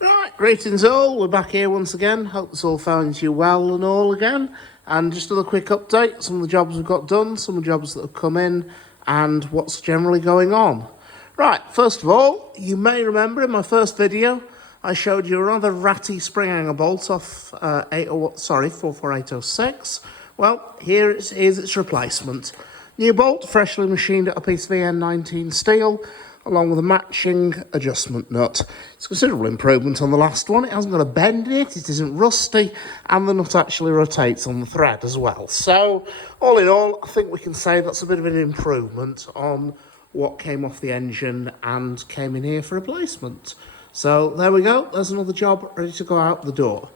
Right, greetings all, we're back here once again. Hope this all finds you well and all again. And just another quick update, some of the jobs we've got done, some of the jobs that have come in, and what's generally going on. Right, first of all, you may remember in my first video, I showed you a rather ratty spring hanger bolt off 44806. Well, here is its replacement. New bolt, freshly machined at a piece of EN19 steel, along with a matching adjustment nut. It's a considerable improvement on the last one. It hasn't got a bend in it, it isn't rusty, and the nut actually rotates on the thread as well. So, all in all, I think we can say that's a bit of an improvement on what came off the engine and came in here for replacement. So, there we go. There's another job ready to go out the door.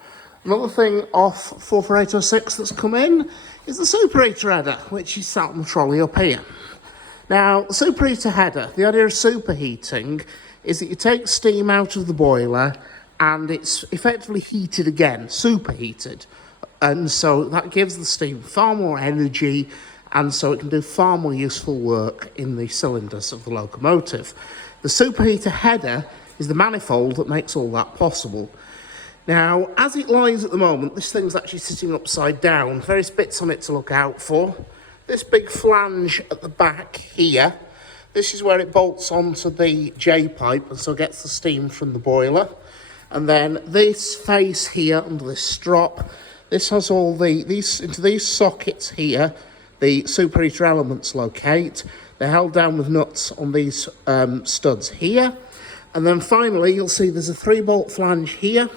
Another thing off 44806 that's come in is the superheater header, which is sat on the trolley up here. Now, the superheater header, the idea of superheating is that you take steam out of the boiler and it's effectively heated again, superheated. And so that gives the steam far more energy, and so it can do far more useful work in the cylinders of the locomotive. The superheater header is the manifold that makes all that possible. Now, as it lies at the moment, this thing's actually sitting upside down. Various bits on it to look out for. This big flange at the back here, this is where it bolts onto the J-pipe and so gets the steam from the boiler. And then this face here under this strop, this has all into these sockets here, the superheater elements locate. They're held down with nuts on these studs here. And then finally, you'll see there's a 3-bolt flange here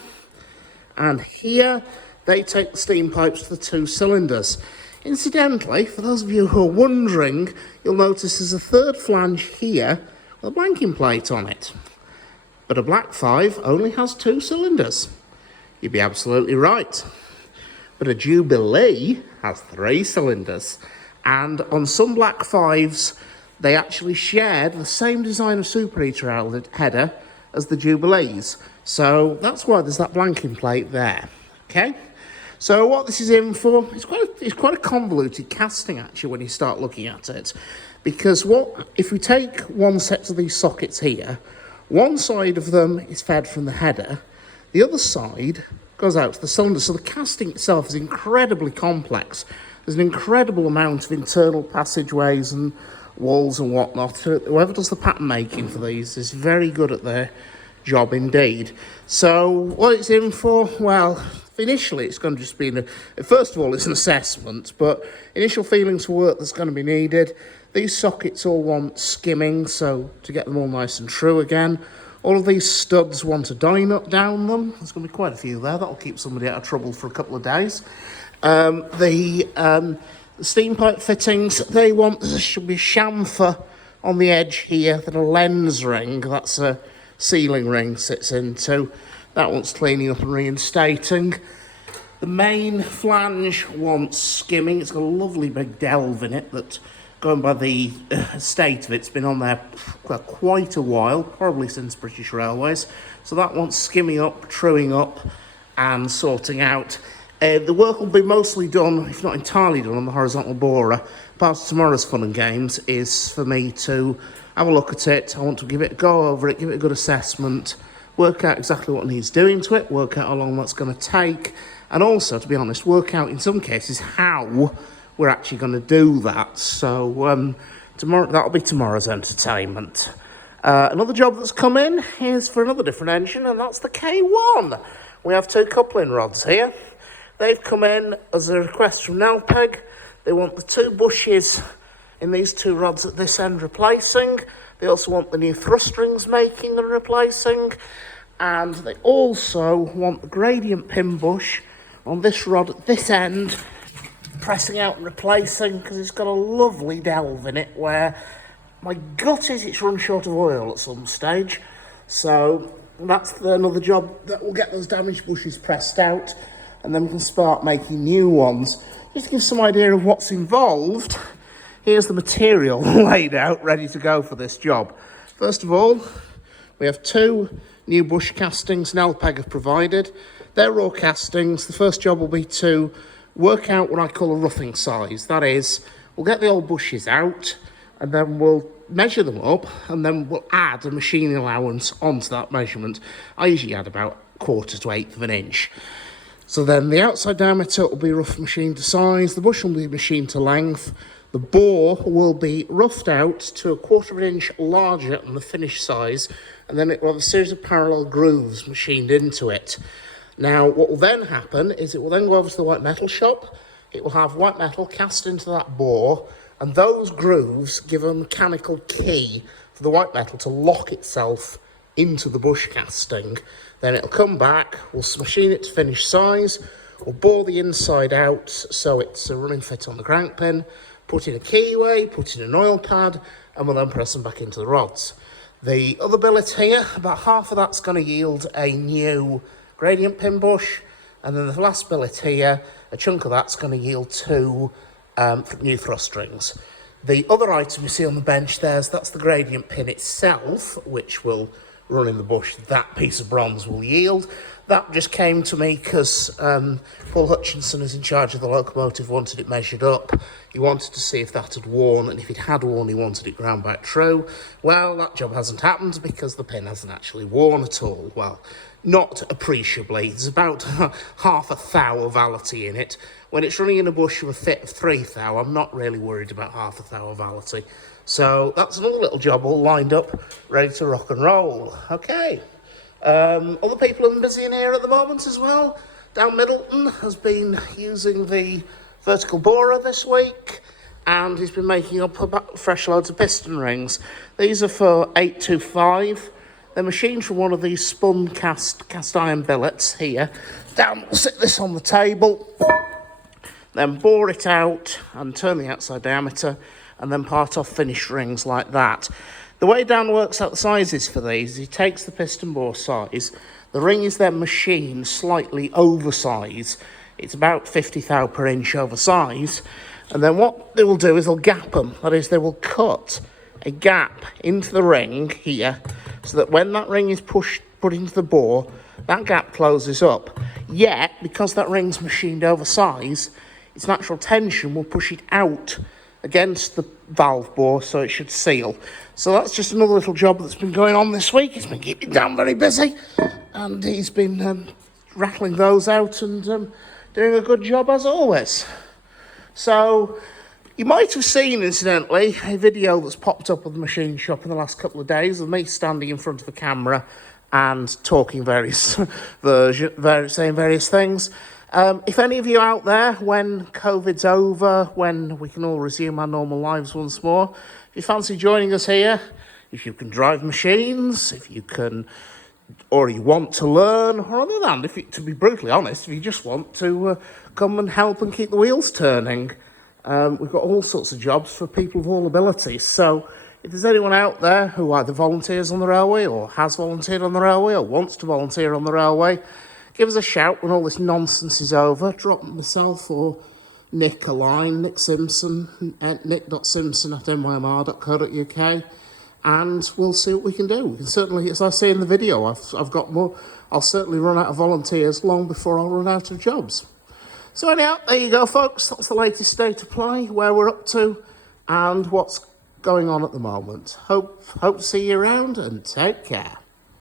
and here. They take the steam pipes to the 2 cylinders. Incidentally, for those of you who are wondering, you'll notice there's a 3rd flange here with a blanking plate on it. But a Black 5 only has 2 cylinders. You'd be absolutely right. But a Jubilee has 3 cylinders. And on some Black 5s, they actually shared the same design of superheater header as the Jubilees. So that's why there's that blanking plate there. Okay? So what this is in for, it's quite a convoluted casting actually when you start looking at it. Because if we take one set of these sockets here, one side of them is fed from the header, the other side goes out to the cylinder. So the casting itself is incredibly complex. There's an incredible amount of internal passageways and walls and whatnot. Whoever does the pattern making for these is very good at their job indeed. So what it's in for, well, initially it's going to just be, first of all it's an assessment, but initial feelings for work that's going to be needed. These sockets all want skimming, so to get them all nice and true again. All of these studs want a die nut down them. There's going to be quite a few there. That'll keep somebody out of trouble for a couple of days. The steam pipe fittings, there should be a chamfer on the edge here that a lens ring, that's a sealing ring, sits into. That wants cleaning up and reinstating. The main flange wants skimming. It's got a lovely big delve in it that, going by the state of it, it's been on there for quite a while, probably since British Railways. So that wants skimming up, truing up and sorting out. The work will be mostly done, if not entirely done, on the horizontal borer. Part of tomorrow's fun and games is for me to have a look at it. I want to go over it, give it a good assessment, work out exactly what needs doing to it, work out how long that's going to take, and also, to be honest, work out in some cases how we're actually going to do that. So tomorrow, that'll be tomorrow's entertainment. Another job that's come in is for another different engine, and that's the K1. We have 2 coupling rods here. They've come in as a request from Nalpeg. They want the 2 bushes in these 2 rods at this end replacing. They also want the new thrust rings making and replacing. And they also want the gradient pin bush on this rod at this end, pressing out and replacing, because it's got a lovely delve in it where my gut is it's run short of oil at some stage. So that's another job that will get those damaged bushes pressed out, and then we can start making new ones. Just to give some idea of what's involved, here's the material laid out, ready to go for this job. First of all, we have 2 new bush castings Nalpeg have provided. They're raw castings. The first job will be to work out what I call a roughing size. That is, we'll get the old bushes out, and then we'll measure them up, and then we'll add a machining allowance onto that measurement. I usually add about 1/4 to 1/8 of an inch. So then the outside diameter will be rough machined to size, the bush will be machined to length, the bore will be roughed out to 1/4 of an inch larger than the finished size, and then it will have a series of parallel grooves machined into it. Now, what will then happen is it will then go over to the white metal shop. It will have white metal cast into that bore, and those grooves give a mechanical key for the white metal to lock itself into the bush casting. Then it'll come back, we'll machine it to finished size, we'll bore the inside out so it's a running fit on the crank pin, put in a keyway, put in an oil pad, and we'll then press them back into the rods. The other billet here, about half of that's going to yield a new gradient pin bush, and then the last billet here, a chunk of that's going to yield 2 new thrust rings. The other item you see on the bench that's the gradient pin itself, which will run in the bush. That piece of bronze will yield. That just came to me because Paul Hutchinson, who's in charge of the locomotive, wanted it measured up. He wanted to see if that had worn, and if it had worn, he wanted it ground back true. Well, that job hasn't happened because the pin hasn't actually worn at all. Well, not appreciably. There's about half a thou of validity in it. When it's running in a bush with a fit of 3 thou, I'm not really worried about half a thou of validity. So that's another little job all lined up, ready to rock and roll. Okay. Other people have been busy in here at the moment as well. Dan Middleton has been using the vertical borer this week, and he's been making up fresh loads of piston rings. These are for 825. They're machined from one of these spun cast iron billets here. Dan will sit this on the table, then bore it out and turn the outside diameter, and then part off finished rings like that. The way Dan works out the sizes for these, he takes the piston bore size, the ring is then machined slightly oversize. It's about 50 thou per inch oversize, and then what they will do is they'll gap them. That is, they will cut a gap into the ring here, so that when that ring is put into the bore, that gap closes up. Yet, because that ring's machined oversize, its natural tension will push it out against the valve bore, so it should seal. So that's just another little job that's been going on this week. It's been keeping Dan very busy, and he's been rattling those out and doing a good job as always. So you might have seen, incidentally, a video that's popped up on the machine shop in the last couple of days of me standing in front of the camera and talking saying various things. If any of you out there, when COVID's over, when we can all resume our normal lives once more, if you fancy joining us here, if you can drive machines, if you can, or you want to learn, or on the other hand, to be brutally honest, if you just want to come and help and keep the wheels turning, we've got all sorts of jobs for people of all abilities. So if there's anyone out there who either volunteers on the railway or has volunteered on the railway or wants to volunteer on the railway, give us a shout when all this nonsense is over. Drop myself or Nick a line, Nick Simpson, at nick.simpson@mymr.co.uk, and we'll see what we can do. We can certainly, as I say in the video, I've got more. I'll certainly run out of volunteers long before I'll run out of jobs. So anyhow, there you go, folks. That's the latest state of play, where we're up to, and what's going on at the moment. Hope to see you around, and take care.